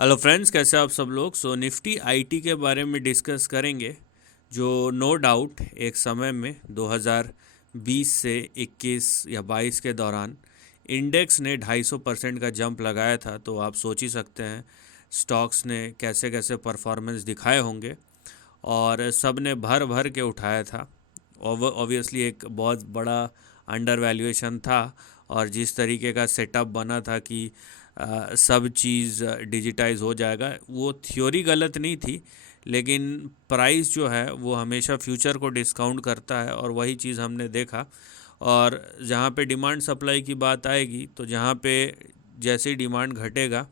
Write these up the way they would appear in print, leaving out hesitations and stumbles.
Hello friends, कैसे आप सब लोग। निफ्टी आईटी के बारे में डिस्कस करेंगे, जो नो डाउट एक समय में 2020 से 21 या 22 के दौरान इंडेक्स ने 250% का जंप लगाया था। तो आप सोच ही सकते हैं स्टॉक्स ने कैसे कैसे परफॉर्मेंस दिखाए होंगे और सब ने भर भर के उठाया था। ऑब्वियसली एक बहुत बड़ा अंडर वैल्यूएशन था और जिस तरीके का सेटअप बना था कि सब चीज़ डिजिटाइज हो जाएगा, वो थ्योरी गलत नहीं थी, लेकिन प्राइस जो है वो हमेशा फ्यूचर को डिस्काउंट करता है और वही चीज़ हमने देखा। और जहाँ पे डिमांड सप्लाई की बात आएगी, तो जहाँ पे जैसे ही डिमांड घटेगा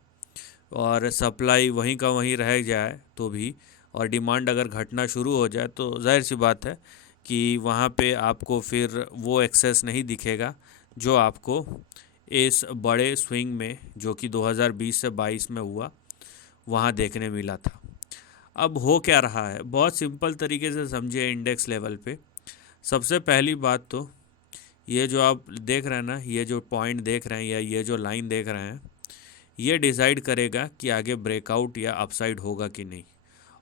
और सप्लाई वहीं का वहीं रह जाए तो भी, और डिमांड अगर घटना शुरू हो जाए, तो जाहिर सी बात है कि वहाँ पे आपको फिर वो एक्सेस नहीं दिखेगा जो आपको इस बड़े स्विंग में, जो कि 2020 से 22 में हुआ, वहाँ देखने मिला था। अब हो क्या रहा है, बहुत सिंपल तरीके से समझिए। इंडेक्स लेवल पे सबसे पहली बात तो ये जो आप देख रहे हैं ना, ये जो पॉइंट देख रहे हैं या ये जो लाइन देख रहे हैं, ये डिसाइड करेगा कि आगे ब्रेकआउट या अपसाइड होगा कि नहीं।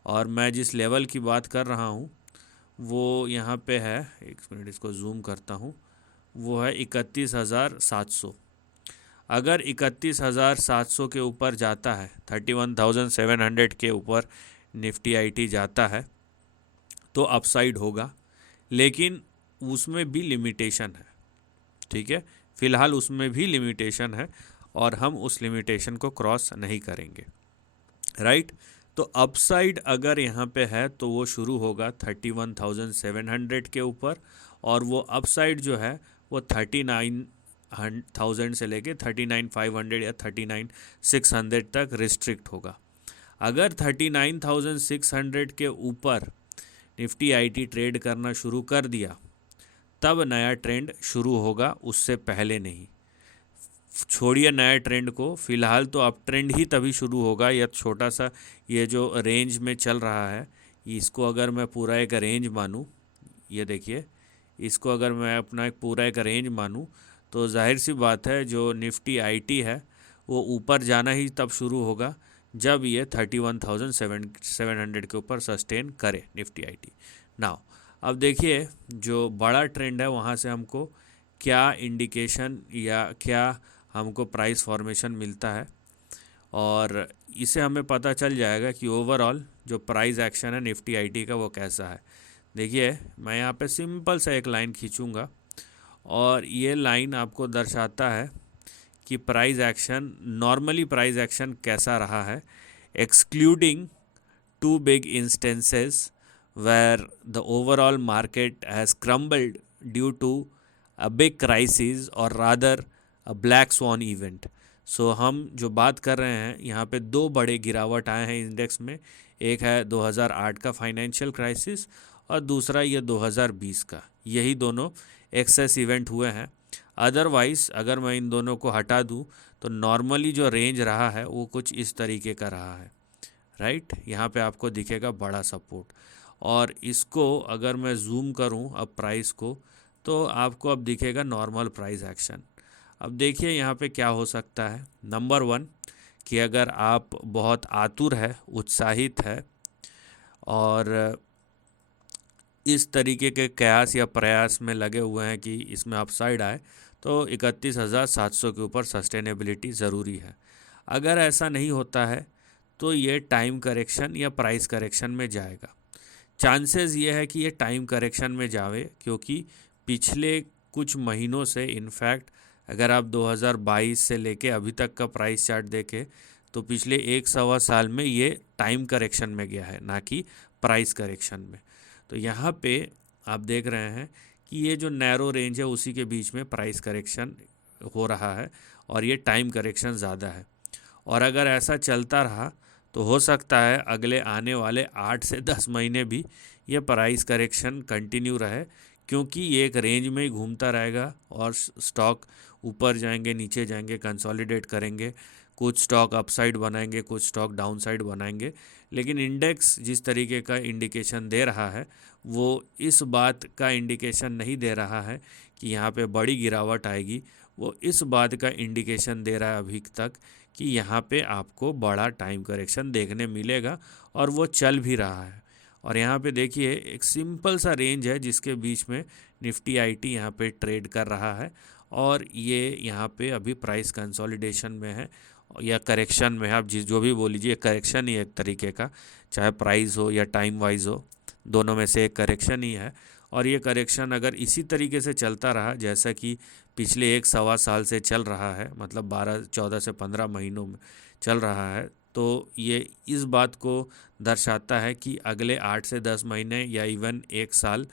और मैं जिस लेवल की बात कर रहा हूँ वो यहाँ पे है, एक मिनट इसको जूम करता हूँ, वो है 31,700। अगर 31,700 के ऊपर जाता है, 31,700 के ऊपर निफ्टी आईटी जाता है, तो अपसाइड होगा, लेकिन उसमें भी लिमिटेशन है। ठीक है, फिलहाल उसमें भी लिमिटेशन है और हम उस लिमिटेशन को क्रॉस नहीं करेंगे। राइट, तो अपसाइड अगर यहाँ पे है तो वो शुरू होगा 31,700 के ऊपर, और वो अपसाइड जो है वो 39,000 से लेके 39,500 या 39,600 तक रिस्ट्रिक्ट होगा। अगर 39,600 के ऊपर निफ्टी आईटी ट्रेड करना शुरू कर दिया, तब नया ट्रेंड शुरू होगा, उससे पहले नहीं। छोड़िए नया ट्रेंड को, फिलहाल तो अप ट्रेंड ही तभी शुरू होगा। यह छोटा सा ये जो रेंज में चल रहा है, इसको अगर मैं पूरा एक रेंज मानूं, ये देखिए, इसको अगर मैं अपना एक पूरा एक रेंज मानूं, तो जाहिर सी बात है जो निफ्टी आईटी है वो ऊपर जाना ही तब शुरू होगा जब ये 31,700 के ऊपर सस्टेन करे निफ्टी आईटी। नाउ अब देखिए, जो बड़ा ट्रेंड है वहाँ से हमको क्या इंडिकेशन या क्या हमको प्राइस फॉर्मेशन मिलता है, और इसे हमें पता चल जाएगा कि ओवरऑल जो प्राइस एक्शन है निफ्टी आईटी का वो कैसा है। देखिए, मैं यहाँ पे सिंपल सा एक लाइन खींचूँगा और ये लाइन आपको दर्शाता है कि price action, normally price action कैसा रहा है, excluding two big instances where the overall market has crumbled due to a big crisis or rather a black swan event. सो हम जो बात कर रहे हैं यहाँ पे दो बड़े गिरावट आए हैं इंडेक्स में। एक है 2008 का फाइनेंशियल क्राइसिस और दूसरा ये 2020 का। यही दोनों एक्सेस इवेंट हुए हैं। अदरवाइज़ अगर मैं इन दोनों को हटा दूँ तो नॉर्मली जो रेंज रहा है वो कुछ इस तरीके का रहा है। राइट, यहाँ पे आपको दिखेगा बड़ा सपोर्ट, और इसको अगर मैं जूम करूं अब प्राइस को, तो आपको अब दिखेगा नॉर्मल प्राइस एक्शन। अब देखिए यहाँ पे क्या हो सकता है। नंबर वन, कि अगर आप बहुत आतुर है, उत्साहित है और इस तरीके के कयास या प्रयास में लगे हुए हैं कि इसमें अपसाइड आए, तो 31,700 के ऊपर सस्टेनेबिलिटी ज़रूरी है। अगर ऐसा नहीं होता है तो ये टाइम करेक्शन या प्राइस करेक्शन में जाएगा। चांसेस ये है कि ये टाइम करेक्शन में जावे, क्योंकि पिछले कुछ महीनों से, इनफैक्ट अगर आप 2022 से लेके अभी तक का प्राइस चार्ट देखें, तो पिछले एक सवा साल में ये टाइम करेक्शन में गया है, ना कि प्राइस करेक्शन में। तो यहाँ पे आप देख रहे हैं कि ये जो नैरो रेंज है उसी के बीच में प्राइस करेक्शन हो रहा है और ये टाइम करेक्शन ज़्यादा है। और अगर ऐसा चलता रहा तो हो सकता है अगले आने वाले 8 से 10 महीने भी ये प्राइस करेक्शन कंटिन्यू रहे, क्योंकि ये एक रेंज में ही घूमता रहेगा और स्टॉक ऊपर जाएंगे, नीचे जाएंगे, कंसोलिडेट करेंगे, कुछ स्टॉक अपसाइड बनाएंगे, कुछ स्टॉक डाउनसाइड बनाएंगे। लेकिन इंडेक्स जिस तरीके का इंडिकेशन दे रहा है वो इस बात का इंडिकेशन नहीं दे रहा है कि यहाँ पे बड़ी गिरावट आएगी। वो इस बात का इंडिकेशन दे रहा है अभी तक कि यहाँ पे आपको बड़ा टाइम करेक्शन देखने मिलेगा और वो चल भी रहा है। और यहाँ पे देखिए एक सिंपल सा रेंज है जिसके बीच में निफ्टी आईटी यहाँ पे ट्रेड कर रहा है और ये यहाँ पे अभी प्राइस कंसोलिडेशन में है या करेक्शन में है, आप जो भी बोल लीजिए, करेक्शन ही है एक तरीके का, चाहे प्राइस हो या टाइम वाइज हो, दोनों में से एक करेक्शन ही है। और ये करेक्शन अगर इसी तरीके से चलता रहा जैसा कि पिछले 1 सवा साल से चल रहा है, मतलब 12 14 से 15 महीनों में चल रहा है, तो ये इस बात को दर्शाता है कि अगले 8 से 10 महीने या इवन 1 साल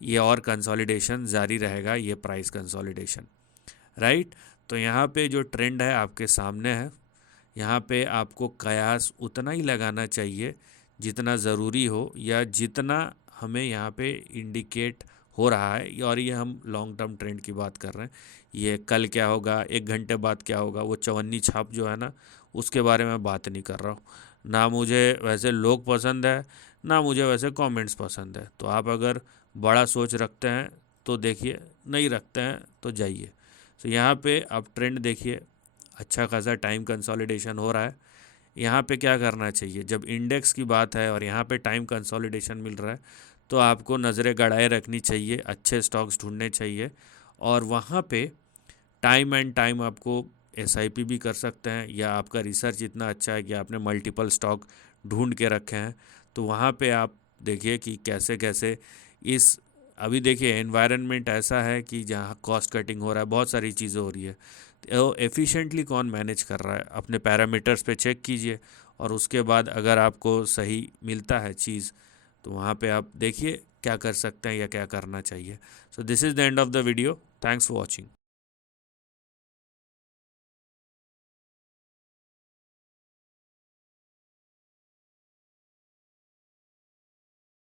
ये और कंसोलिडेशन जारी रहेगा, ये प्राइस कंसोलिडेशन, राइट। तो यहाँ पे जो ट्रेंड है आपके सामने है, यहाँ पे आपको कयास उतना ही लगाना चाहिए जितना ज़रूरी हो या जितना हमें यहाँ पे इंडिकेट हो रहा है। और ये हम लॉन्ग टर्म ट्रेंड की बात कर रहे हैं, ये कल क्या होगा, 1 घंटे बाद क्या होगा, वो चवन्नी छाप जो है ना, उसके बारे में बात नहीं कर रहा हूँ। ना मुझे वैसे लोग पसंद है, ना मुझे वैसे कमेंट्स पसंद है। तो आप अगर बड़ा सोच रखते हैं तो देखिए, नहीं रखते हैं तो जाइए। तो यहाँ पे आप ट्रेंड देखिए, अच्छा खासा टाइम कंसोलिडेशन हो रहा है। यहाँ पे क्या करना चाहिए, जब इंडेक्स की बात है और यहाँ पे टाइम कंसोलिडेशन मिल रहा है, तो आपको नज़रें गड़ाए रखनी चाहिए, अच्छे स्टॉक्स ढूंढने चाहिए। और वहाँ पे टाइम एंड टाइम आपको एसआईपी भी कर सकते हैं, या आपका रिसर्च इतना अच्छा है कि आपने मल्टीपल स्टॉक ढूंढ के रखे हैं, तो वहाँ पे आप देखिए कि कैसे कैसे इस, अभी देखिए एनवायरनमेंट ऐसा है कि जहाँ कॉस्ट कटिंग हो रहा है, बहुत सारी चीज़ें हो रही है, तो एफिशिएंटली कौन मैनेज कर रहा है, अपने पैरामीटर्स पे चेक कीजिए। और उसके बाद अगर आपको सही मिलता है चीज़, तो वहाँ पे आप देखिए क्या कर सकते हैं या क्या करना चाहिए। So this is the end of the video, thanks for watching.